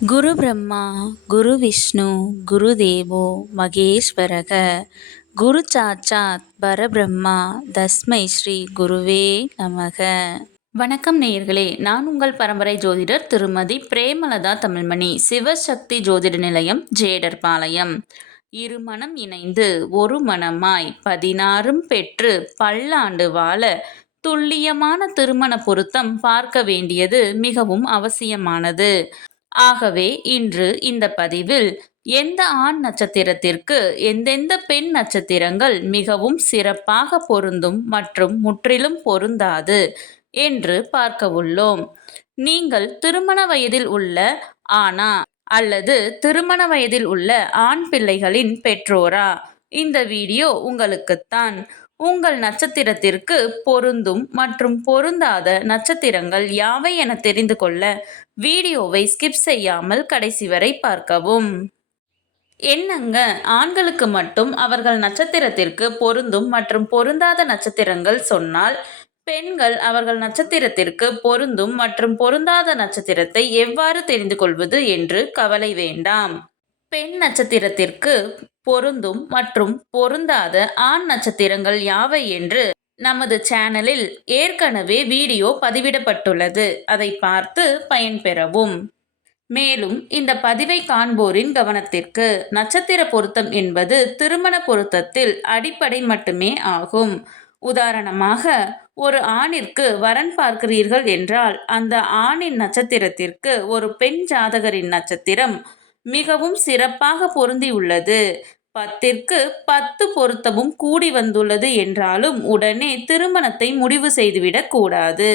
குரு பிரம்மா குரு விஷ்ணு குரு தேவோ மகேஸ்வரக குரு சாட்சாத் பரபிரம்மா தஸ்மை ஸ்ரீ குருவே நமக. வணக்கம் நேயர்களே, நான் உங்கள் பரம்பரை ஜோதிடர் திருமதி பிரேமலதா தமிழ்மணி, சிவசக்தி ஜோதிட நிலையம், ஜேடர்பாளையம். இருமனம் இணைந்து ஒரு மனமாய் 16 பெற்று பல்லாண்டு வாழ துல்லியமான திருமண பொருத்தம் பார்க்க வேண்டியது மிகவும் அவசியமானது. ஆகவே இன்று இந்த பதிவில் எந்த ஆண் நட்சத்திரத்திற்கு எந்தெந்த பெண் நட்சத்திரங்கள் மிகவும் சிறப்பாக பொருந்தும் மற்றும் முற்றிலும் பொருந்தாது என்று பார்க்க உள்ளோம். நீங்கள் திருமண வயதில் உள்ள ஆணா அல்லது திருமண வயதில் உள்ள ஆண் பிள்ளைகளின் பெற்றோரா? இந்த வீடியோ உங்களுக்குத்தான். உங்கள் நட்சத்திரத்திற்கு பொருந்தும் மற்றும் பொருந்தாத நட்சத்திரங்கள் யாவை என தெரிந்து கொள்ள வீடியோவை ஸ்கிப் செய்யாமல் கடைசி வரை பார்க்கவும். என்னங்க, ஆண்களுக்கு மட்டும் அவர்கள் நட்சத்திரத்திற்கு பொருந்தும் மற்றும் பொருந்தாத நட்சத்திரங்கள் சொன்னால், பெண்கள் அவர்கள் நட்சத்திரத்திற்கு பொருந்தும் மற்றும் பொருந்தாத நட்சத்திரத்தை எவ்வாறு தெரிந்து கொள்வது என்று கவலை வேண்டாம். பெண் நட்சத்திரத்திற்கு பொருந்தும் மற்றும் பொருந்தாத ஆண் நட்சத்திரங்கள் யாவை என்று நமது சேனலில் ஏற்கனவே வீடியோ பதிவிடப்பட்டுள்ளது. அதை பார்த்து பயன்பெறவும். மேலும் இந்த பதிவை காண்போரின் கவனத்திற்கு, நட்சத்திர பொருத்தம் என்பது திருமண பொருத்தத்தில் அடிப்படை மட்டுமே ஆகும். உதாரணமாக, ஒரு ஆணிற்கு வரன் பார்க்கிறீர்கள் என்றால் அந்த ஆணின் நட்சத்திரத்திற்கு ஒரு பெண் ஜாதகரின் நட்சத்திரம் மிகவும் சிறப்பாக பொருந்தியுள்ளது, 10ற்கு 10 பொருத்தமும் கூடி வந்துள்ளது என்றாலும் உடனே திருமணத்தை முடிவு செய்துவிடக் கூடாது.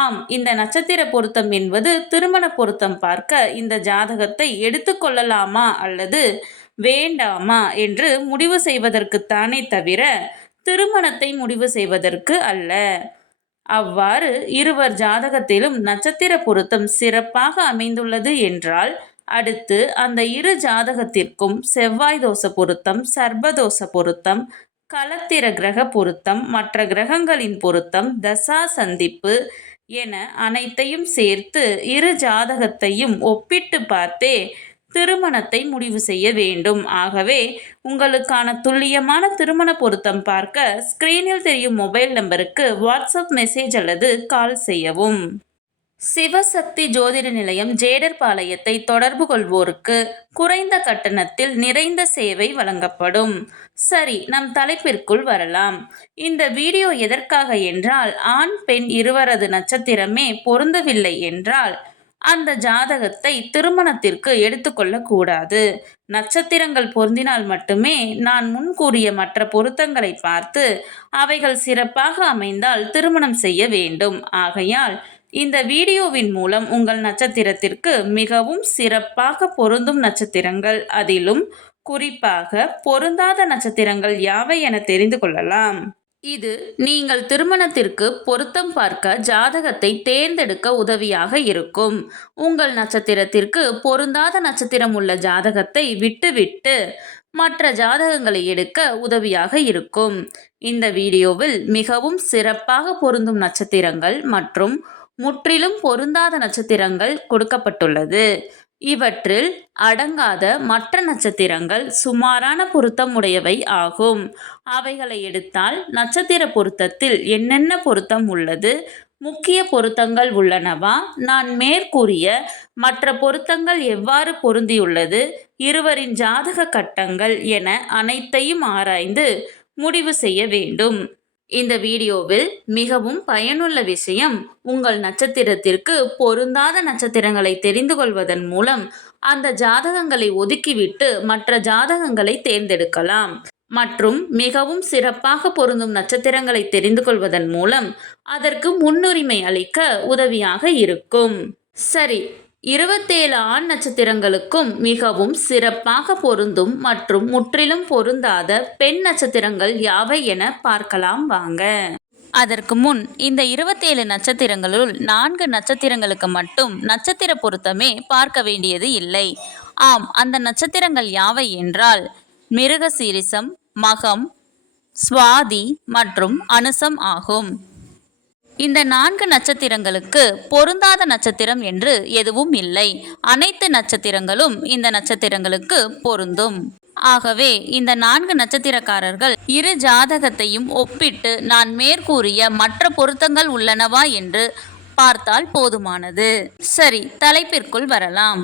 ஆம், இந்த நட்சத்திர பொருத்தம் என்பது திருமண பொருத்தம் பார்க்க இந்த ஜாதகத்தை எடுத்துக்கொள்ளலாமா அல்லது வேண்டாமா என்று முடிவு செய்வதற்குத்தானே தவிர திருமணத்தை முடிவு செய்வதற்கு அல்ல. அவ்வாறு இருவர் ஜாதகத்திலும் நட்சத்திர பொருத்தம் சிறப்பாக அமைந்துள்ளது என்றால் அடுத்து அந்த இரு ஜாதகத்திற்கும் செவ்வாய் தோஷ பொருத்தம், சர்ப்பதோஷ பொருத்தம், களத்திர கிரக பொருத்தம், மற்ற கிரகங்களின் பொருத்தம், தசா சந்திப்பு என அனைத்தையும் சேர்த்து இரு ஜாதகத்தையும் ஒப்பிட்டு பார்த்தே திருமணத்தை முடிவு செய்ய வேண்டும். ஆகவே உங்களுக்கான துல்லியமான திருமண பொருத்தம் பார்க்க ஸ்கிரீனில் தெரியும் மொபைல் நம்பருக்கு வாட்ஸ்அப் மெசேஜ் அல்லது கால் செய்யவும். சிவசக்தி ஜோதிட நிலையம், ஜேடர்பாளையத்தை தொடர்பு கொள்வோருக்கு குறைந்த கட்டணத்தில் நிறைந்த சேவை வழங்கப்படும். சரி, நம் தலைப்பிற்குள் வரலாம். இந்த வீடியோ எதற்காக என்றால், ஆண் பெண் இருவரது நட்சத்திரமே பொருந்தவில்லை என்றால் அந்த ஜாதகத்தை திருமணத்திற்கு எடுத்துக்கொள்ளக்கூடாது. நட்சத்திரங்கள் பொருந்தினால் மட்டுமே நான் முன் கூறிய மற்ற பொருத்தங்களை பார்த்து அவைகள் சிறப்பாக அமைந்தால் திருமணம் செய்ய வேண்டும். ஆகையால் இந்த வீடியோவின் மூலம் உங்கள் நட்சத்திரத்திற்கு மிகவும் சிறப்பாக பொருந்தும் நட்சத்திரங்கள், அதிலும் குறிப்பாக பொருந்தாத நட்சத்திரங்கள் யாவை என தெரிந்து கொள்ளலாம். இது நீங்கள் திருமணத்திற்கு பொருத்தம் பார்க்க ஜாதகத்தை தேர்ந்தெடுக்க உதவியாக இருக்கும். உங்கள் நட்சத்திரத்திற்கு பொருந்தாத நட்சத்திரம் உள்ள ஜாதகத்தை விட்டுவிட்டு மற்ற ஜாதகங்களை எடுக்க உதவியாக இருக்கும். இந்த வீடியோவில் மிகவும் சிறப்பாக பொருந்தும் நட்சத்திரங்கள் மற்றும் முற்றிலும் பொருந்தாத நட்சத்திரங்கள் கொடுக்கப்பட்டுள்ளது. இவற்றில் அடங்காத மற்ற நட்சத்திரங்கள் சுமாரான பொருத்தம் உடையவை ஆகும். அவைகளை எடுத்தால் நட்சத்திர பொருத்தத்தில் என்னென்ன பொருத்தம் உள்ளது, முக்கிய பொருத்தங்கள் உள்ளனவா, நான் மேற்கூறிய மற்ற பொருத்தங்கள் எவ்வாறு பொருந்தியுள்ளது, இருவரின் ஜாதக கட்டங்கள் என அனைத்தையும் ஆராய்ந்து முடிவு செய்ய வேண்டும். இந்த வீடியோவில் மிகவும் பயனுள்ள விஷயம், உங்கள் நட்சத்திரத்திற்கு பொருந்தாத நட்சத்திரங்களை தெரிந்து கொள்வதன் மூலம் அந்த ஜாதகங்களை ஒதுக்கிவிட்டு மற்ற ஜாதகங்களை தேர்ந்தெடுக்கலாம். மற்றும் மிகவும் சிறப்பாக பொருந்தும் நட்சத்திரங்களை தெரிந்து கொள்வதன் மூலம் அதற்கு முன்னுரிமை அளிக்க உதவியாக இருக்கும். சரி, 27 ஆண் நட்சத்திரங்களுக்கும் மிகவும் சிறப்பாக பொருந்தும் மற்றும் முற்றிலும் பொருந்தாத பெண் நட்சத்திரங்கள் யாவை என பார்க்கலாம் வாங்க. அதற்கு முன் இந்த 27 நட்சத்திரங்களுள் 4 நட்சத்திரங்களுக்கு மட்டும் நட்சத்திர பொருத்தமே பார்க்க வேண்டியது இல்லை. ஆம், அந்த நட்சத்திரங்கள் யாவை என்றால் மிருகசீரிஷம், மகம், சுவாதி மற்றும் அனுசம் ஆகும். இந்த 4 நட்சத்திரங்களுக்கு பொருந்தாத நட்சத்திரம் என்று எதுவும் இல்லை. அனைத்து நட்சத்திரங்களும் இந்த நட்சத்திரங்களுக்கு பொருந்தும். ஆகவே இந்த 4 நட்சத்திரக்காரர்கள் இரு ஜாதகத்தையும் ஒப்பிட்டு நான் மேற்கூறிய மற்ற பொருத்தங்கள் உள்ளனவா என்று பார்த்தால் போதுமானது. சரி, தலைப்பிற்குள் வரலாம்.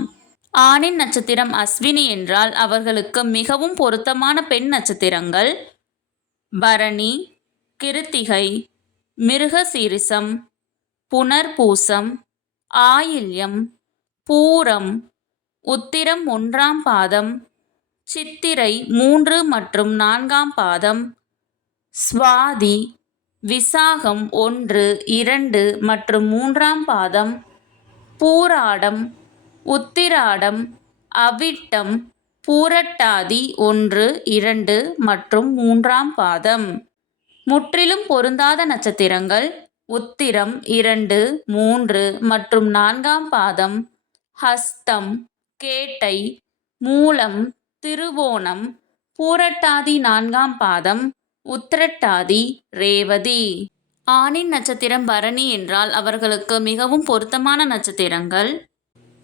ஆணின் நட்சத்திரம் அஸ்வினி என்றால் அவர்களுக்கு மிகவும் பொருத்தமான பெண் நட்சத்திரங்கள் பரணி, கிருத்திகை, மிருகசீரிசம், புனர்பூசம், ஆயில்யம், பூரம், உத்திரம் 1ஆம் பாதம், சித்திரை 3 மற்றும் 4ஆம் பாதம், சுவாதி, விசாகம் 1, 2 மற்றும் 3ஆம் பாதம், பூராடம், உத்திராடம், அவிட்டம், பூரட்டாதி 1, 2 மற்றும் 3ஆம் பாதம். முற்றிலும் பொருந்தாத நட்சத்திரங்கள் உத்திரம் 2, 3 மற்றும் 4ஆம் பாதம், ஹஸ்தம், கேட்டை, மூலம், திருவோணம், பூரட்டாதி 4ஆம் பாதம், உத்திரட்டாதி, ரேவதி. ஆணின் நட்சத்திரம் பரணி என்றால் அவர்களுக்கு மிகவும் பொருத்தமான நட்சத்திரங்கள்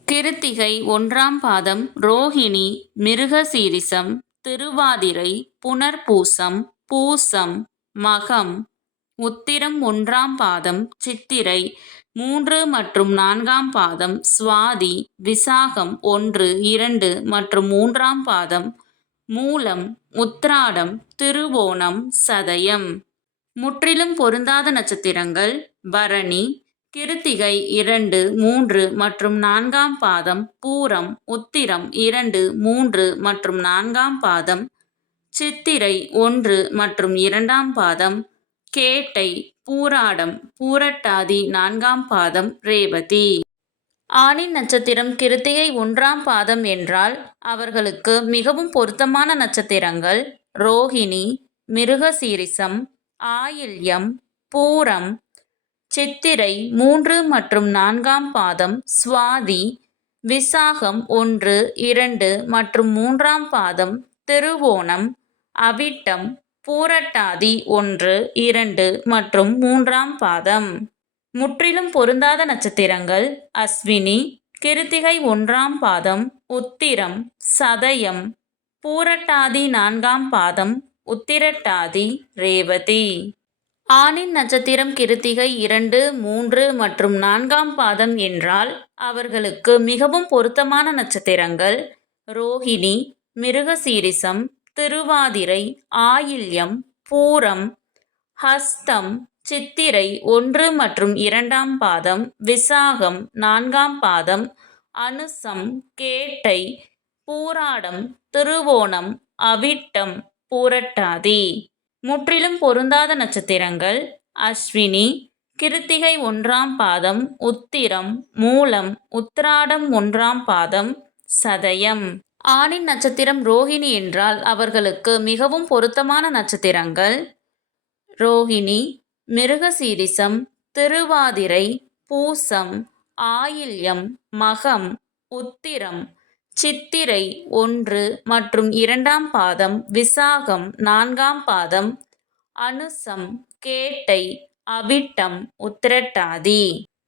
கிருத்திகை 1ஆம் பாதம், ரோஹிணி, மிருகசீரிசம், திருவாதிரை, புனர்பூசம், பூசம், மகம், உத்திரம் 1ஆம் பாதம், சித்திரை 3 மற்றும் 4ஆம் பாதம், சுவாதி, விசாகம் 1, 2 மற்றும் 3ஆம் பாதம், மூலம், உத்திராடம், திருவோணம், சதயம். முற்றிலும் பொருந்தாத நட்சத்திரங்கள் பரணி, கிருத்திகை 2, 3 மற்றும் 4ஆம் பாதம், பூரம், உத்திரம் 2, 3 மற்றும் 4ஆம் பாதம், சித்திரை 1 மற்றும் 2ஆம் பாதம், கேட்டை, பூராடம், பூரட்டாதி 4ஆம் பாதம், ரேவதி. ஆணின் நட்சத்திரம் கிருத்திகை 1ஆம் பாதம் என்றால் அவர்களுக்கு மிகவும் பொருத்தமான நட்சத்திரங்கள் ரோஹிணி, மிருகசீரிசம், ஆயில்யம், பூரம், சித்திரை 3 மற்றும் 4ஆம் பாதம், சுவாதி, விசாகம் 1, 2 மற்றும் 3ஆம் பாதம், திருவோணம், அவிட்டம், பூரட்டாதி 1, 2 மற்றும் 3ஆம் பாதம். முற்றிலும் பொருந்தாத நட்சத்திரங்கள் அஸ்வினி, கிருத்திகை 1ஆம் பாதம், உத்திரம், சதயம், பூரட்டாதி 4ஆம் பாதம், உத்திரட்டாதி, ரேவதி. ஆணின் நட்சத்திரம் கிருத்திகை 2, 3 மற்றும் 4ஆம் பாதம் என்றால் அவர்களுக்கு மிகவும் பொருத்தமான நட்சத்திரங்கள் ரோஹிணி, மிருகசீரிசம், திருவாதிரை, ஆயில்யம், பூரம், ஹஸ்தம், சித்திரை 1 மற்றும் 2ஆம் பாதம், விசாகம் 4ஆம் பாதம், அனுசம், கேட்டை, பூராடம், திருவோணம், அவிட்டம், பூரட்டாதி. முற்றிலும் பொருந்தாத நட்சத்திரங்கள் அஸ்வினி, கிருத்திகை 1ஆம் பாதம், உத்திரம், மூலம், உத்திராடம் 1ஆம் பாதம், சதயம். ஆணின் நட்சத்திரம் ரோஹிணி என்றால் அவர்களுக்கு மிகவும் பொருத்தமான நட்சத்திரங்கள் ரோஹிணி, மிருகசீரிசம், திருவாதிரை, பூசம், ஆயில்யம், மகம், உத்திரம், சித்திரை 1 மற்றும் 2ஆம் பாதம், விசாகம் 4ஆம் பாதம், அனுசம், கேட்டை, அவிட்டம், உத்திரட்டாதி.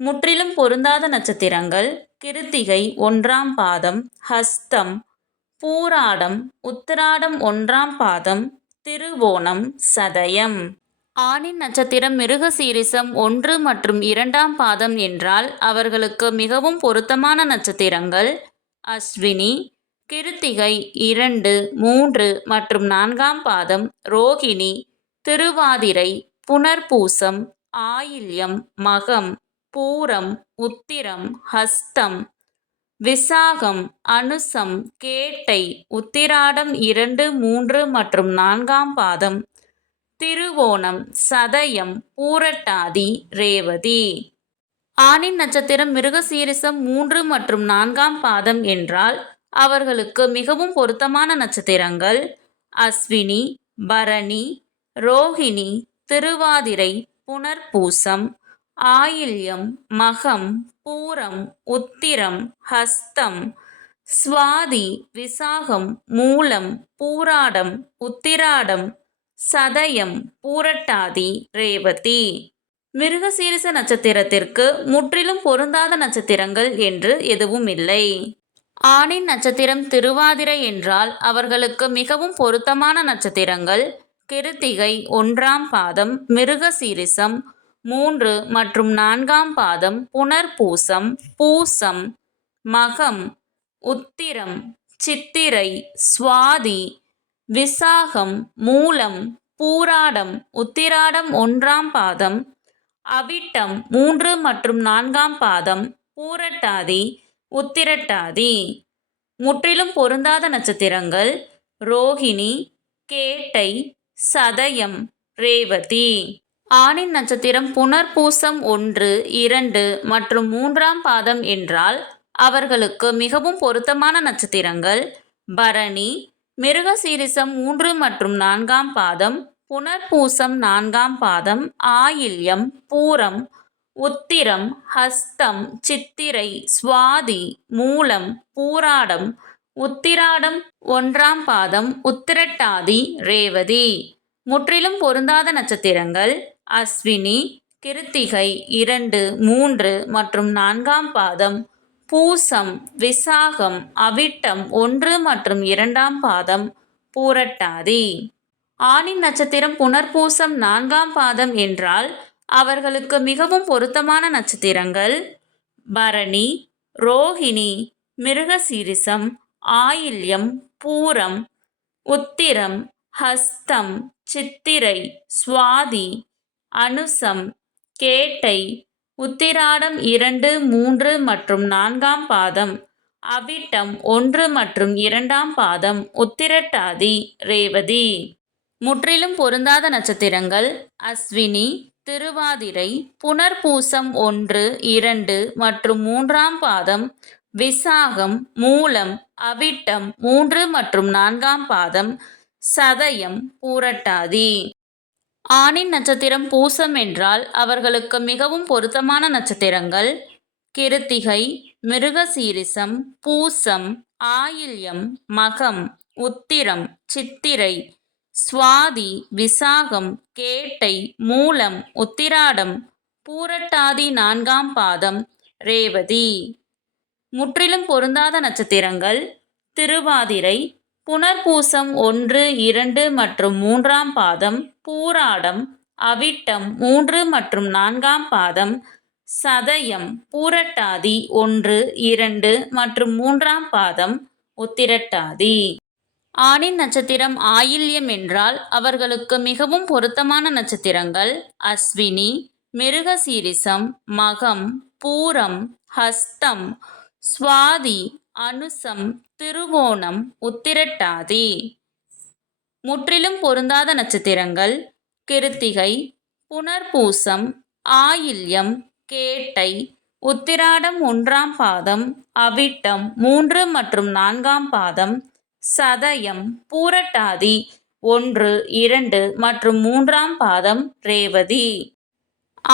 முற்றிலும் பொருந்தாத நட்சத்திரங்கள் கிருத்திகை 1ஆம் பாதம், ஹஸ்தம், பூராடம், உத்திராடம் 1ஆம் பாதம், திருவோணம், சதயம். ஆணின் நட்சத்திரம் மிருகசீரிசம் 1 மற்றும் 2ஆம் பாதம் என்றால் அவர்களுக்கு மிகவும் பொருத்தமான நட்சத்திரங்கள் அஸ்வினி, கிருத்திகை 2, 3 மற்றும் 4ஆம் பாதம், ரோஹிணி, திருவாதிரை, புனர்பூசம், ஆயில்யம், மகம், பூரம், உத்திரம், ஹஸ்தம், விசாகம், அனுசம், கேட்டை, உத்திராடம் 2, 3 மற்றும் 4ஆம் பாதம், திருவோணம், சதயம், பூரட்டாதி, ரேவதி. ஆணின் நட்சத்திரம் மிருகசீரிசம் 3 மற்றும் 4ஆம் பாதம் என்றால் அவர்களுக்கு மிகவும் பொருத்தமான நட்சத்திரங்கள் அஸ்வினி, பரணி, ரோஹிணி, திருவாதிரை, புனர்பூசம், ஆயில்யம், மகம், பூரம், உத்திரம், ஹஸ்தம், சுவாதி, விசாகம், மூலம், பூராடம், உத்திராடம், சதயம், பூரட்டாதி, ரேவதி. மிருகசீரிஷ நட்சத்திரத்திற்கு முற்றிலும் பொருந்தாத நட்சத்திரங்கள் என்று எதுவும் இல்லை. ஆணின் நட்சத்திரம் திருவாதிரை என்றால் அவர்களுக்கு மிகவும் பொருத்தமான நட்சத்திரங்கள் கிருத்திகை 1ஆம் பாதம், மிருகசீரிஷம் 3 மற்றும் 4ஆம் பாதம், புனர்பூசம், பூசம், மகம், உத்திரம், சித்திரை, சுவாதி, விசாகம், மூலம், பூராடம், உத்திராடம் 1ஆம் பாதம், அவிட்டம் 3 மற்றும் 4ஆம் பாதம், பூரட்டாதி, உத்திரட்டாதி. முற்றிலும் பொருந்தாத நட்சத்திரங்கள் ரோகிணி, கேட்டை, சதயம், ரேவதி. ஆணின் நட்சத்திரம் புனர்பூசம் 1, 2 மற்றும் 3ஆம் பாதம் என்றால் அவர்களுக்கு மிகவும் பொருத்தமான நட்சத்திரங்கள் பரணி, மிருகசீரிஷம் 3 மற்றும் 4ஆம் பாதம், புனர்பூசம் 4ஆம் பாதம், ஆயில்யம், பூரம், உத்திரம், ஹஸ்தம், சித்திரை, சுவாதி, மூலம், பூராடம், உத்திராடம் 1ஆம் பாதம், உத்திரட்டாதி, ரேவதி. முற்றிலும் பொருந்தாத நட்சத்திரங்கள் அஸ்வினி, கிருத்திகை 2, 3 மற்றும் 4ஆம் பாதம், பூசம், விசாகம், அவிட்டம் 1 மற்றும் 2ஆம் பாதம், பூரட்டாதி. ஆணின் நட்சத்திரம் புனர்பூசம் 4ஆம் பாதம் என்றால் அவர்களுக்கு மிகவும் பொருத்தமான நட்சத்திரங்கள் பரணி, ரோகிணி, மிருகசீரிஷம், ஆயில்யம், பூரம், உத்திரம், ஹஸ்தம், சித்திரை, சுவாதி, அனுசம், கேட்டை, உத்திராடம் 2, 3 மற்றும் 4ஆம் பாதம், அவிட்டம் 1 மற்றும் 2ஆம் பாதம், உத்திரட்டாதி, ரேவதி. முற்றிலும் பொருந்தாத நட்சத்திரங்கள் அஸ்வினி, திருவாதிரை, புனர்பூசம் 1, 2 மற்றும் 3ஆம் பாதம், விசாகம், மூலம், அவிட்டம் 3 மற்றும் 4ஆம் பாதம், சதயம், பூரட்டாதி. ஆணின் நட்சத்திரம் பூசம் என்றால் அவர்களுக்கு மிகவும் பொருத்தமான நட்சத்திரங்கள் கிருத்திகை, மிருகசீரிஷம், பூசம், ஆயில்யம், மகம், உத்திரம், சித்திரை, சுவாதி, விசாகம், கேட்டை, மூலம், உத்திராடம், பூரட்டாதி 4ஆம் பாதம், ரேவதி. முற்றிலும் பொருந்தாத நட்சத்திரங்கள் திருவாதிரை, புனர்பூசம் 1, 2 மற்றும் 3ஆம் பாதம், பூராடம், அவிட்டம் 3 மற்றும் 4ஆம் பாதம், சதயம், பூரட்டாதி 1, 2 மற்றும் 3ஆம் பாதம், உத்திரட்டாதி. ஆணின் நட்சத்திரம் ஆயில்யம் என்றால் அவர்களுக்கு மிகவும் பொருத்தமான நட்சத்திரங்கள் அஸ்வினி, மிருகசீரிஷம், மகம், பூரம், ஹஸ்தம், சுவாதி, அனுசம், திருவோணம், உத்திரட்டாதி. முற்றிலும் பொருந்தாத நட்சத்திரங்கள் கிருத்திகை, புனர்பூசம், ஆயில்யம், கேட்டை, உத்திராடம் 1ஆம் பாதம், அவிட்டம் 3 மற்றும் 4ஆம் பாதம், சதயம், பூரட்டாதி 1, 2 மற்றும் 3ஆம் பாதம், ரேவதி.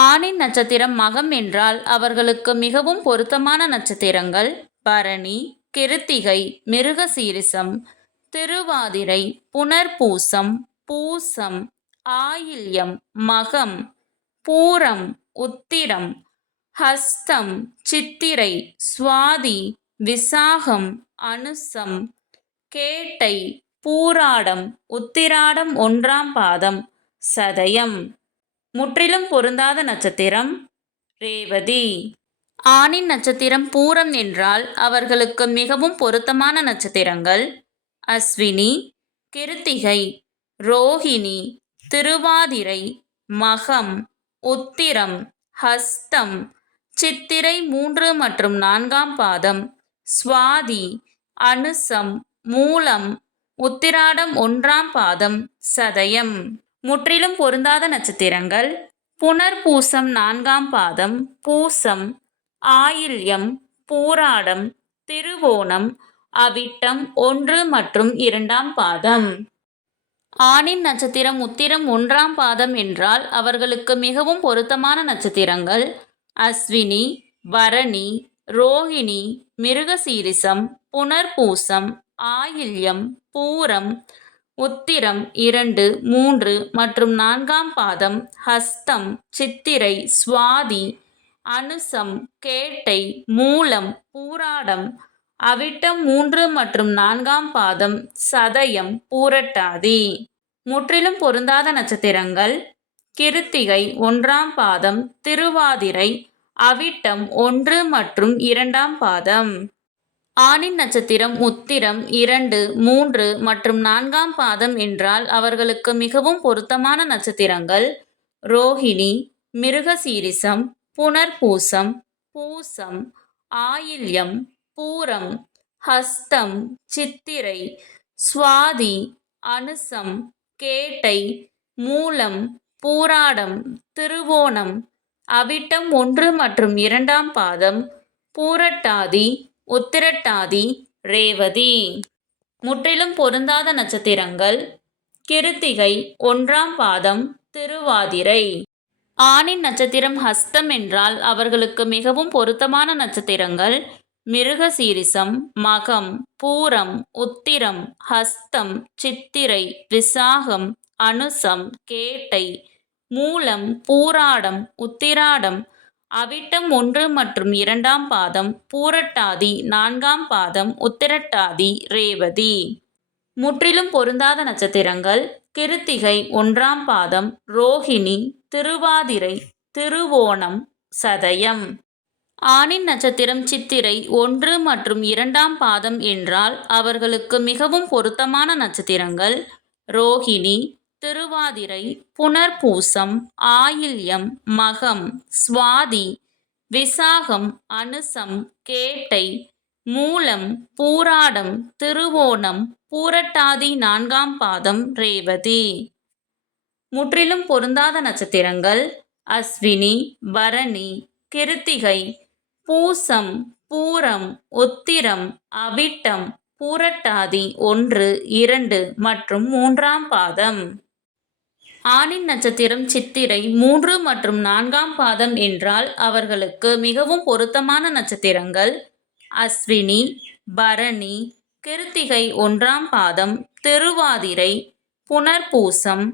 ஆணின் நட்சத்திரம் மகம் என்றால் அவர்களுக்கு மிகவும் பொருத்தமான நட்சத்திரங்கள் பரணி, கிருத்திகை, மிருகசீரிஷம், திருவாதிரை, புனர்பூசம், பூசம், ஆயில்யம், மகம், பூரம், உத்திரம், ஹஸ்தம், சித்திரை, சுவாதி, விசாகம், அனுசம், கேட்டை, பூராடம், உத்திராடம் 1ஆம் பாதம், சதயம். முற்றிலும் பொருந்தாத நட்சத்திரம் ரேவதி. ஆணின் நட்சத்திரம் பூரம் என்றால் அவர்களுக்கு மிகவும் பொருத்தமான நட்சத்திரங்கள் அஸ்வினி, கிருத்திகை, ரோகிணி, திருவாதிரை, மகம், உத்திரம், ஹஸ்தம், சித்திரை 3 மற்றும் 4ஆம் பாதம், சுவாதி, அனுசம், மூலம், உத்திராடம் 1ஆம் பாதம், சதயம். முற்றிலும் பொருந்தாத நட்சத்திரங்கள் புனர்பூசம் 4ஆம் பாதம், பூசம், ஆயில்யம், பூராடம், திருவோணம், அவிட்டம் 1 மற்றும் 2ஆம் பாதம். ஆணின் நட்சத்திரம் உத்திரம் 1ஆம் பாதம் என்றால் அவர்களுக்கு மிகவும் பொருத்தமான நட்சத்திரங்கள் அஸ்வினி, பரணி, ரோகிணி, மிருகசீரிஷம், புனர்பூசம், ஆயில்யம், பூரம், உத்திரம் 2, 3 மற்றும் 4ஆம் பாதம் ஹஸ்தம், சித்திரை, சுவாதி, அனுசம், கேட்டை, மூலம், பூராடம், அவிட்டம் 3 மற்றும் 4ஆம் பாதம் சதயம், பூரட்டாதி. முற்றிலும் பொருந்தாத நட்சத்திரங்கள் கிருத்திகை 1ஆம் பாதம், திருவாதிரை, அவிட்டம் 1 மற்றும் 2ஆம் பாதம். ஆணின் நட்சத்திரம் உத்திரம் 2, 3 மற்றும் 4ஆம் பாதம் என்றால் அவர்களுக்கு மிகவும் பொருத்தமான நட்சத்திரங்கள் ரோஹிணி, மிருகசீரிசம், புனர்பூசம், பூசம், ஆயில்யம், பூரம், ஹஸ்தம், சித்திரை, சுவாதி, அனுசம், கேட்டை, மூலம், பூராடம், திருவோணம், அவிட்டம் 1 மற்றும் 2ஆம் பாதம், பூரட்டாதி, உத்திரட்டாதி, ரேவதி. முற்றிலும் பொருந்தாத நட்சத்திரங்கள் கிருத்திகை 1ஆம் பாதம், திருவாதிரை. ஆணின் நட்சத்திரம் ஹஸ்தம் என்றால் அவர்களுக்கு மிகவும் பொருத்தமான நட்சத்திரங்கள் மிருகசீரிசம், மகம், பூரம், உத்திரம், ஹஸ்தம், சித்திரை, விசாகம், அனுசம், கேட்டை, மூலம், பூராடம், உத்திராடம், அவிட்டம் 1 மற்றும் 2ஆம் பாதம், பூரட்டாதி 4ஆம் பாதம், உத்திரட்டாதி, ரேவதி. முற்றிலும் பொருந்தாத நட்சத்திரங்கள் கிருத்திகை 1ஆம் பாதம், ரோஹிணி, திருவாதிரை, திருவோணம், சதயம். ஆணின் நட்சத்திரம் சித்திரை 1 மற்றும் 2ஆம் பாதம் என்றால் அவர்களுக்கு மிகவும் பொருத்தமான நட்சத்திரங்கள் ரோஹிணி, திருவாதிரை, புனர்பூசம், ஆயில்யம், மகம், சுவாதி, விசாகம், அனுசம், கேட்டை, மூலம், பூராடம், திருவோணம், பூரட்டாதி 4ஆம் பாதம், ரேவதி. முற்றிலும் பொருந்தாத நட்சத்திரங்கள் அஸ்வினி, பரணி, கிருத்திகை, பூசம், பூரம், உத்திரம், அவிட்டம், பூரட்டாதி 1, 2 மற்றும் 3ஆம் பாதம். ஆணின் நட்சத்திரம் சித்திரை 3 மற்றும் 4ஆம் பாதம் என்றால் அவர்களுக்கு மிகவும் பொருத்தமான நட்சத்திரங்கள் அஸ்வினி, பரணி, கிருத்திகை 1ஆம் பாதம், திருவாதிரை, புனர்பூசம்,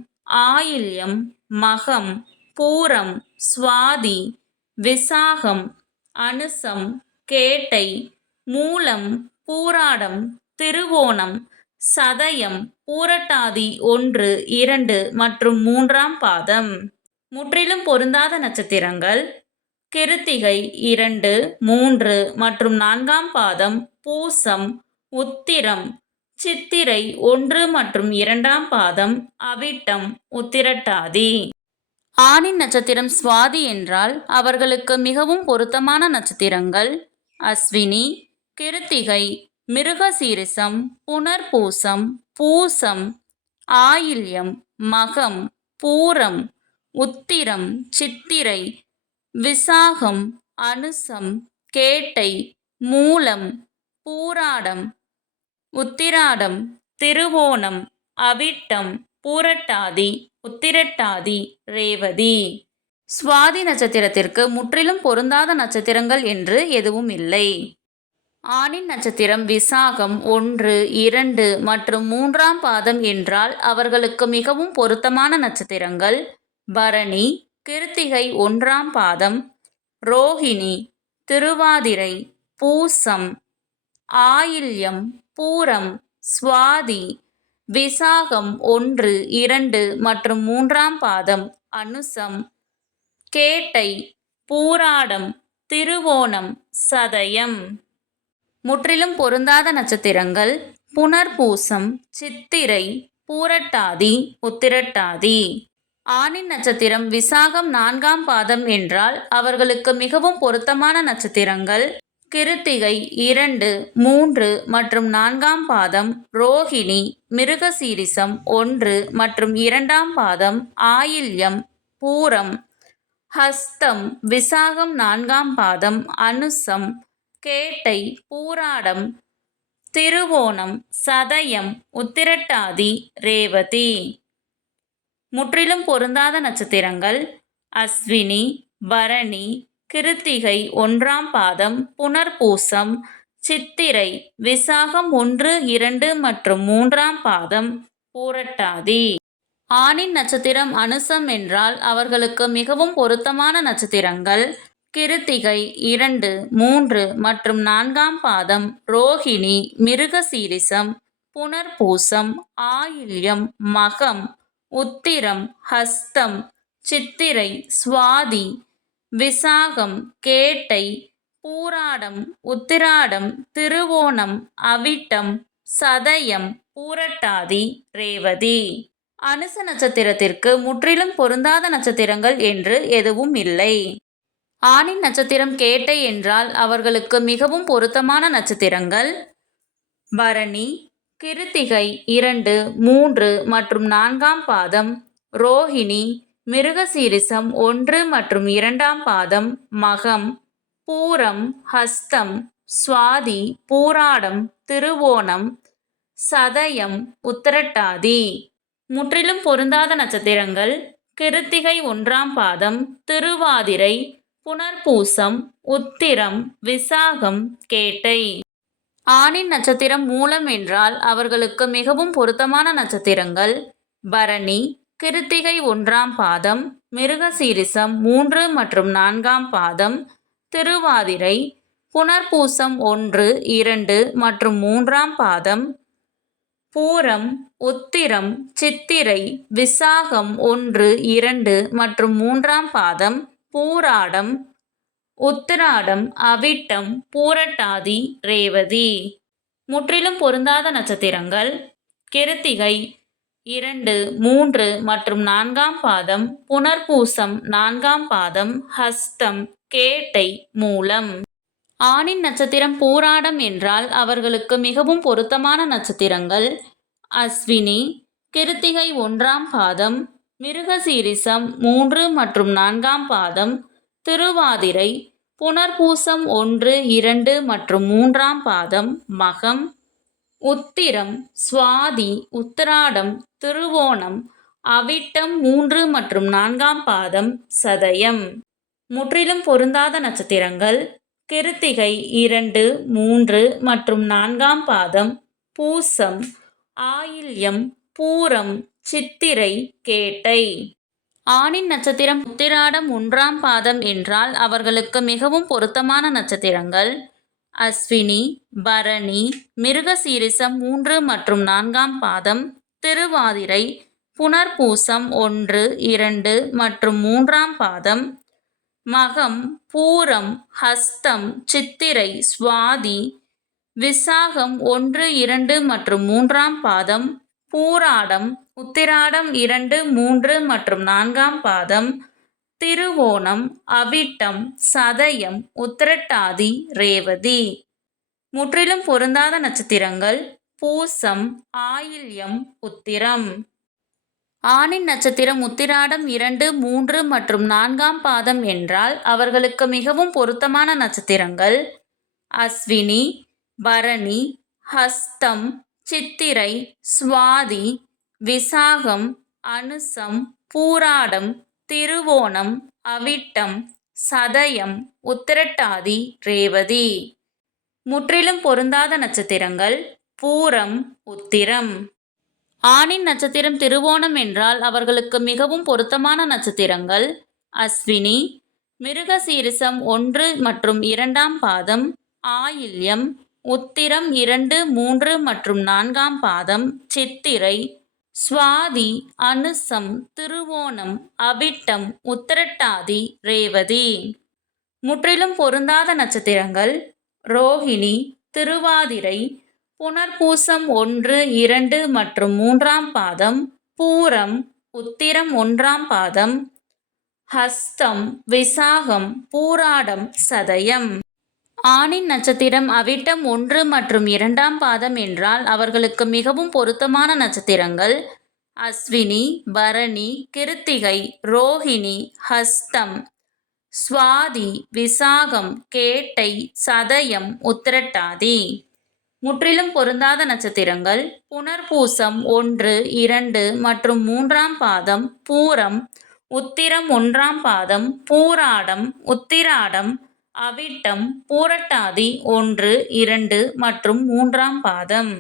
ஆயில்யம், மகம், பூரம், சுவாதி, விசாகம், அனுசம், கேட்டை, மூலம், பூராடம், திருவோணம், சதயம், பூரட்டாதி 1, 2 மற்றும் 3ஆம் பாதம். முற்றிலும் பொருந்தாத நட்சத்திரங்கள் கிருத்திகை 2, 3 மற்றும் 4ஆம் பாதம், பூசம், உத்திரம், சித்திரை 1 மற்றும் 2ஆம் பாதம், அவிட்டம், உத்திரட்டாதி. ஆணின் நட்சத்திரம் சுவாதி என்றால் அவர்களுக்கு மிகவும் பொருத்தமான நட்சத்திரங்கள் அஸ்வினி, கிருத்திகை, மிருகசீரிசம், புனர்பூசம், பூசம், ஆயில்யம், மகம், பூரம், உத்திரம், சித்திரை, விசாகம், அனுசம், கேட்டை, மூலம், பூராடம், உத்திராடம், திருவோணம், அவிட்டம், பூரட்டாதி, உத்திரட்டாதி, ரேவதி. சுவாதி நட்சத்திரத்திற்கு முற்றிலும் பொருந்தாத நட்சத்திரங்கள் என்று எதுவும் இல்லை. ஆணின் நட்சத்திரம் விசாகம் 1, 2 மற்றும் 3ஆம் பாதம் என்றால் அவர்களுக்கு மிகவும் பொருத்தமான நட்சத்திரங்கள் பரணி, கிருத்திகை 1ஆம் பாதம், ரோஹிணி, திருவாதிரை, பூசம், ஆயில்யம், பூரம், சுவாதி, விசாகம் 1, 2 மற்றும் 3ஆம் பாதம், அனுசம், கேட்டை, பூராடம், திருவோணம், சதயம். முற்றிலும் பொருந்தாத நட்சத்திரங்கள் புனர்பூசம், சித்திரை, பூரட்டாதி, உத்திரட்டாதி. ஆணின் நட்சத்திரம் விசாகம் 4ஆம் பாதம் என்றால் அவர்களுக்கு மிகவும் பொருத்தமான நட்சத்திரங்கள் கிருத்திகை 2, 3 மற்றும் 4ஆம் பாதம், ரோஹிணி, மிருகசீரிசம் 1 மற்றும் 2ஆம் பாதம், ஆயில்யம், பூரம், ஹஸ்தம், விசாகம் 4ஆம் பாதம், அனுசம், கேட்டை, பூராடம், திருவோணம், சதயம், உத்திரட்டாதி, ரேவதி. முற்றிலும் பொருந்தாத நட்சத்திரங்கள் அஸ்வினி, பரணி, கிருத்திகை 1ஆம் பாதம், புனர்பூசம், சித்திரை, விசாகம் 1, 2 மற்றும் 3ஆம் பாதம், பூரட்டாதி. ஆணின் நட்சத்திரம் அனுசம் என்றால் அவர்களுக்கு மிகவும் பொருத்தமான நட்சத்திரங்கள் கிருத்திகை 2, 3 மற்றும் 4ஆம் பாதம், ரோகிணி, மிருகசீரிசம், புனர்பூசம், ஆயில்யம், மகம், உத்திரம், ஹஸ்தம், சித்திரை, சுவாதி, விசாகம், கேட்டை, பூராடம், உத்திராடம், திருவோணம், அவிட்டம், சதயம், பூரட்டாதி, ரேவதி. அனுச நட்சத்திரத்திற்கு முற்றிலும் பொருந்தாத நட்சத்திரங்கள் என்று எதுவும் இல்லை. ஆணின் நட்சத்திரம் கேட்டை என்றால் அவர்களுக்கு மிகவும் பொருத்தமான நட்சத்திரங்கள் பரணி, கிருத்திகை 2, 3 மற்றும் 4ஆம் பாதம், ரோஹிணி, மிருகசீரிசம் 1 மற்றும் 2ஆம் பாதம், மகம், பூரம், ஹஸ்தம், சுவாதி, பூராடம், திருவோணம், சதயம், உத்திரட்டாதி. முற்றிலும் பொருந்தாத நட்சத்திரங்கள் கிருத்திகை 1ஆம் பாதம், திருவாதிரை, புனர்பூசம், உத்திரம், விசாகம், கேட்டை. ஆணின் நட்சத்திரம் மூலம் என்றால் அவர்களுக்கு மிகவும் பொருத்தமான நட்சத்திரங்கள் பரணி, கிருத்திகை 1ஆம் பாதம், மிருகசீரிசம் 3 மற்றும் 4ஆம் பாதம், திருவாதிரை, புனர்பூசம் 1, 2 மற்றும் 3ஆம் பாதம், பூரம், உத்திரம், சித்திரை, விசாகம் 1, 2 மற்றும் 3ஆம் பாதம், பூராடம், உத்திராடம், அவிட்டம், பூரட்டாதி, ரேவதி. முற்றிலும் பொருந்தாத நட்சத்திரங்கள் கிருத்திகை 2, 3 மற்றும் 4ஆம் பாதம், புனர்பூசம் 4ஆம் பாதம், ஹஸ்தம், கேட்டை, மூலம். ஆணின் நட்சத்திரம் பூராடம் என்றால் அவர்களுக்கு மிகவும் பொருத்தமான நட்சத்திரங்கள் அஸ்வினி, கிருத்திகை 1ஆம் பாதம், மிருகசீரிசம் 3 மற்றும் 4ஆம் பாதம், திருவாதிரை, புனர்பூசம் 1, 2 மற்றும் 3ஆம் பாதம், மகம், உத்திரம், சுவாதி, உத்திராடம், திருவோணம், அவிட்டம் 3 மற்றும் 4ஆம் பாதம், சதயம். முற்றிலும் பொருந்தாத நட்சத்திரங்கள் கிருத்திகை 2, 3 மற்றும் 4ஆம் பாதம், பூசம், ஆயில்யம், பூரம், சித்திரை, கேட்டை. ஆணின் நட்சத்திரம் உத்திராடம் 1ஆம் பாதம் என்றால் அவர்களுக்கு மிகவும் பொருத்தமான நட்சத்திரங்கள் அஸ்வினி, பரணி, மிருகசீரிசம் 3 மற்றும் 4ஆம் பாதம், திருவாதிரை, புனர்பூசம் 1, 2 மற்றும் 3ஆம் பாதம், மகம், பூரம், ஹஸ்தம், சித்திரை, சுவாதி, விசாகம் 1, 2 மற்றும் 3ஆம் பாதம், பூராடம், உத்திராடம் 2, 3 மற்றும் 4ஆம் பாதம், திருவோணம், அவிட்டம், சதயம், உத்திரட்டாதி, ரேவதி. முற்றிலும் பொருந்தாத நட்சத்திரங்கள் பூசம், ஆயில்யம், உத்திரம். ஆணின் நட்சத்திரம் உத்திராடம் 2, 3 மற்றும் 4ஆம் பாதம் என்றால் அவர்களுக்கு மிகவும் பொருத்தமான நட்சத்திரங்கள் அஸ்வினி, பரணி, ஹஸ்தம், சித்திரை, சுவாதி, விசாகம், அனுசம், பூராடம், திருவோணம், அவிட்டம், சதயம், உத்திரட்டாதி, ரேவதி. முற்றிலும் பொருந்தாத நட்சத்திரங்கள் பூரம், உத்திரம். ஆணின் நட்சத்திரம் திருவோணம் என்றால் அவர்களுக்கு மிகவும் பொருத்தமான நட்சத்திரங்கள் அஸ்வினி, மிருகசீரிசம் 1 மற்றும் 2ஆம் பாதம், ஆயில்யம், உத்திரம் 2, 3 மற்றும் 4ஆம் பாதம், சித்திரை, சுவாதி, அனுசம், திருவோணம், அவிட்டம், உத்திரட்டாதி, ரேவதி. முற்றிலும் பொருந்தாத நட்சத்திரங்கள் ரோஹிணி, திருவாதிரை, புனர்பூசம் 1, 2 மற்றும் 3ஆம் பாதம், பூரம், உத்திரம் 1ஆம் பாதம், ஹஸ்தம், விசாகம், பூராடம், சதயம். ஆணின் நட்சத்திரம் அவிட்டம் 1 மற்றும் 2ஆம் பாதம் என்றால் அவர்களுக்கு மிகவும் பொருத்தமான நட்சத்திரங்கள் அஸ்வினி, பரணி, கிருத்திகை, ரோஹிணி, ஹஸ்தம், சுவாதி, விசாகம், கேட்டை, சதயம், உத்திரட்டாதி. முற்றிலும் பொருந்தாத நட்சத்திரங்கள் புனர்பூசம் 1, 2 மற்றும் 3ஆம் பாதம், பூரம், உத்திரம் 1ஆம் பாதம், பூராடம், உத்திராடம், அவிட்டம், பூரட்டாதி 1, 2 மற்றும் 3ஆம் பாதம்.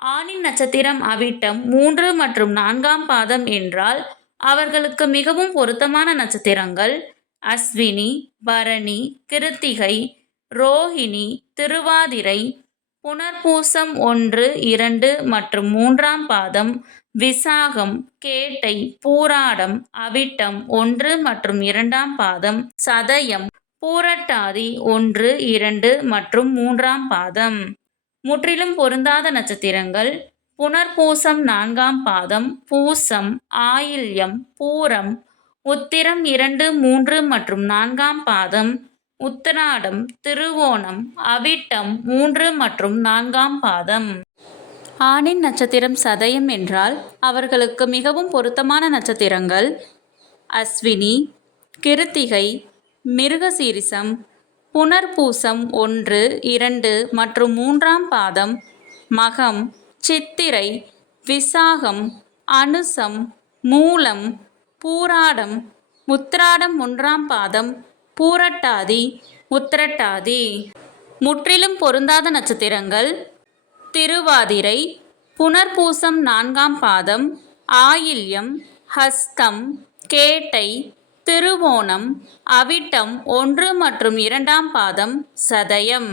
ஆணின் நட்சத்திரம் அவிட்டம் 3 மற்றும் 4ஆம் பாதம் என்றால் அவர்களுக்கு மிகவும் பொருத்தமான நட்சத்திரங்கள் அஸ்வினி, பரணி, கிருத்திகை, ரோஹிணி, திருவாதிரை, புனர்பூசம் 1, 2 மற்றும் 3ஆம் பாதம், விசாகம், கேட்டை, பூராடம், அவிட்டம் 1 மற்றும் 2ஆம் பாதம், சதயம், பூரட்டாதி 1, 2 மற்றும் 3ஆம் பாதம். முற்றிலும் பொருந்தாத நட்சத்திரங்கள் புனர்பூசம் 4ஆம் பாதம், பூசம், ஆயில்யம், பூரம், உத்திரம் 2, 3 மற்றும் 4ஆம் பாதம், உத்திராடம், திருவோணம், அவிட்டம் 3 மற்றும் 4ஆம் பாதம். ஆணின் நட்சத்திரம் சதயம் என்றால் அவர்களுக்கு மிகவும் பொருத்தமான நட்சத்திரங்கள் அஸ்வினி, கிருத்திகை, மிருகசீரிசம், புனர்பூசம் 1, 2 மற்றும் 3ஆம் பாதம், மகம், சித்திரை, விசாகம், அனுசம், மூலம், பூராடம், உத்திராடம் 1ஆம் பாதம், பூரட்டாதி, உத்திரட்டாதி. முற்றிலும் பொருந்தாத நட்சத்திரங்கள் திருவாதிரை, புனர்பூசம் 4ஆம் பாதம், ஆயில்யம், ஹஸ்தம், கேட்டை, திருவோணம், அவிட்டம் 1 மற்றும் 2ஆம் பாதம், சதயம்.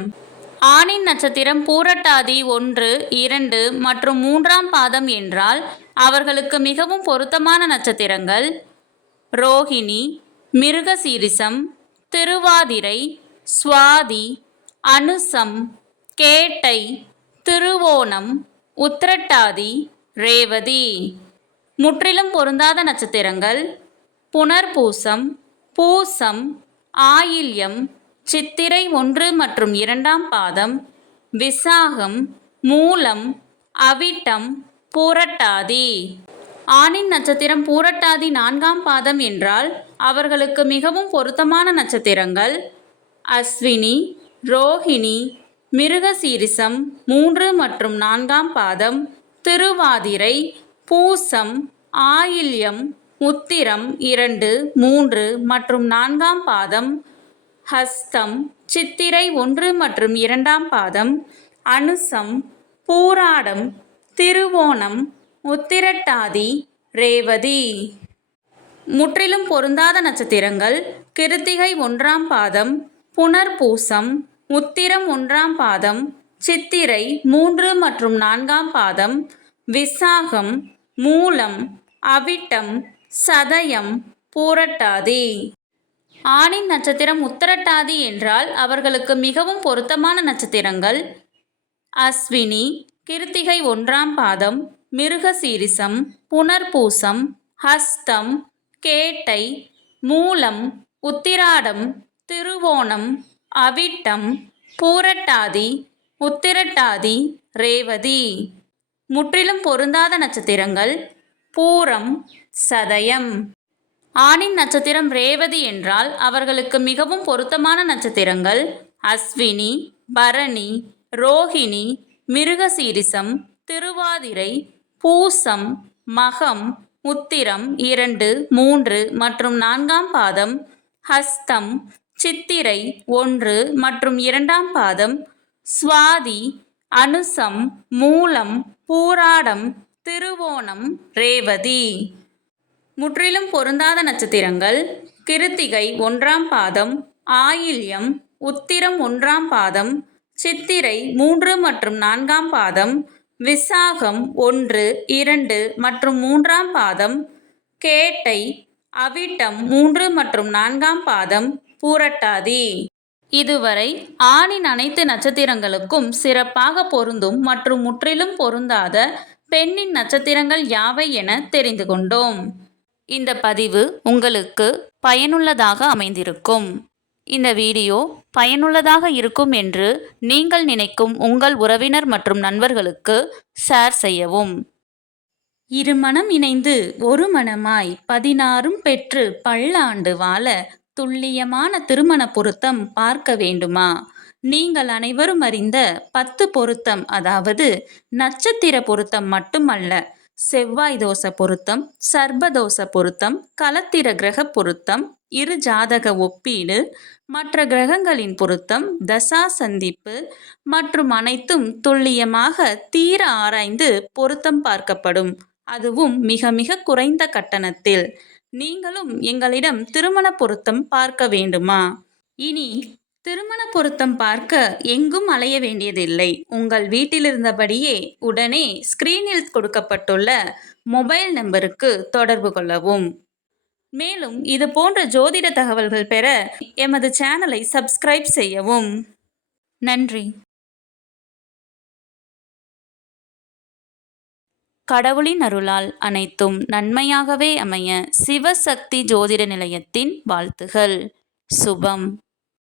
ஆணின் நட்சத்திரம் பூரட்டாதி 1, 2 மற்றும் 3ஆம் பாதம் என்றால் அவர்களுக்கு மிகவும் பொருத்தமான நட்சத்திரங்கள் ரோஹிணி, மிருகசீரிசம், திருவாதிரை, சுவாதி, அனுசம், கேட்டை, திருவோணம், உத்திரட்டாதி, ரேவதி. முற்றிலும் பொருந்தாத நட்சத்திரங்கள் புனர்பூசம், பூசம், ஆயில்யம், சித்திரை 1 மற்றும் 2ஆம் பாதம், விசாகம், மூலம், அவிட்டம், பூரட்டாதி. ஆணின் நட்சத்திரம் பூரட்டாதி 4ஆம் பாதம் என்றால் அவர்களுக்கு மிகவும் பொருத்தமான நட்சத்திரங்கள் அஸ்வினி, ரோஹிணி, மிருகசீரிசம் 3 மற்றும் 4ஆம் பாதம், திருவாதிரை, பூசம், ஆயில்யம், உத்திரம் 2, 3 மற்றும் 4ஆம் பாதம், ஹஸ்தம், சித்திரை 1 மற்றும் 2ஆம் பாதம், அனுசம், பூராடம், திருவோணம், உத்திரட்டாதி, ரேவதி. முற்றிலும் பொருந்தாத நட்சத்திரங்கள் கிருத்திகை 1ஆம் பாதம், புனர்பூசம், உத்திரம் 1ஆம் பாதம், சித்திரை 3 மற்றும் 4ஆம் பாதம், விசாகம், மூலம், அவிட்டம், சதயம், பூரட்டாதி. ஆணின் நட்சத்திரம் உத்திரட்டாதி என்றால் அவர்களுக்கு மிகவும் பொருத்தமான நட்சத்திரங்கள் அஸ்வினி, கிருத்திகை 1ஆம் பாதம், மிருகசீரிசம், புனர்பூசம், ஹஸ்தம், கேட்டை, மூலம், உத்திராடம், திருவோணம், அவிட்டம், பூரட்டாதி, உத்திரட்டாதி, ரேவதி. முற்றிலும் பொருந்தாத நட்சத்திரங்கள் பூரம், சதயம். ஆணின் நட்சத்திரம் ரேவதி என்றால் அவர்களுக்கு மிகவும் பொருத்தமான நட்சத்திரங்கள் அஸ்வினி, பரணி, ரோஹிணி, மிருகசீரிசம், திருவாதிரை, பூசம், மகம், உத்திரம் 2, 3 மற்றும் 4ஆம் பாதம், ஹஸ்தம், சித்திரை 1 மற்றும் 2ஆம் பாதம், சுவாதி, அனுசம், மூலம், பூராடம், திருவோணம், ரேவதி. முற்றிலும் பொருந்தாத நட்சத்திரங்கள் கிருத்திகை 1ஆம் பாதம், ஆயில்யம், உத்திரம் 1ஆம் பாதம், சித்திரை 3 மற்றும் 4ஆம் பாதம், விசாகம் 1, 2 மற்றும் 3ஆம் பாதம், கேட்டை, அவிட்டம் 3 மற்றும் 4ஆம் பாதம், பூரட்டாதி. இதுவரை ஆணின் அனைத்து நட்சத்திரங்களுக்கும் சிறப்பாக பொருந்தும் மற்றும் முற்றிலும் பொருந்தாத பெண்ணின் நட்சத்திரங்கள் யாவை என தெரிந்து கொண்டோம். இந்த பதிவு உங்களுக்கு பயனுள்ளதாக அமைந்திருக்கும். இந்த வீடியோ பயனுள்ளதாக இருக்கும் என்று நீங்கள் நினைக்கும் உங்கள் உறவினர் மற்றும் நண்பர்களுக்கு ஷேர் செய்யவும். இருமனம் இணைந்து ஒரு மனமாய் 16 பெற்று பல்லாண்டு வாழ துல்லியமான திருமண பொருத்தம் பார்க்க வேண்டுமா? நீங்கள் அனைவரும் அறிந்த 10 பொருத்தம், அதாவது நட்சத்திர பொருத்தம் மட்டுமல்ல, செவ்வாய் தோச பொருத்தம், சர்ப்பதோச பொருத்தம், களத்திர கிரக பொருத்தம், இரு ஜாதக ஒப்பீடு, மற்ற கிரகங்களின் பொருத்தம், தசா சந்திப்பு மற்றும் அனைத்தும் துல்லியமாக தீர ஆராய்ந்து பொருத்தம் பார்க்கப்படும். அதுவும் மிக மிக குறைந்த கட்டணத்தில். நீங்களும் எங்களிடம் திருமண பொருத்தம் பார்க்க வேண்டுமா? இனி திருமண பொருத்தம் பார்க்க எங்கும் அலைய வேண்டியதில்லை. உங்கள் வீட்டிலிருந்தபடியே உடனே ஸ்கிரீனில் கொடுக்கப்பட்டுள்ள மொபைல் நம்பருக்கு தொடர்பு கொள்ளவும். மேலும் இது போன்ற ஜோதிட தகவல்கள் பெற எமது சேனலை சப்ஸ்கிரைப் செய்யவும். நன்றி. கடவுளின் அருளால் அனைத்தும் நன்மையாகவே அமைய சிவசக்தி ஜோதிட நிலையத்தின் வாழ்த்துகள். சுபம்.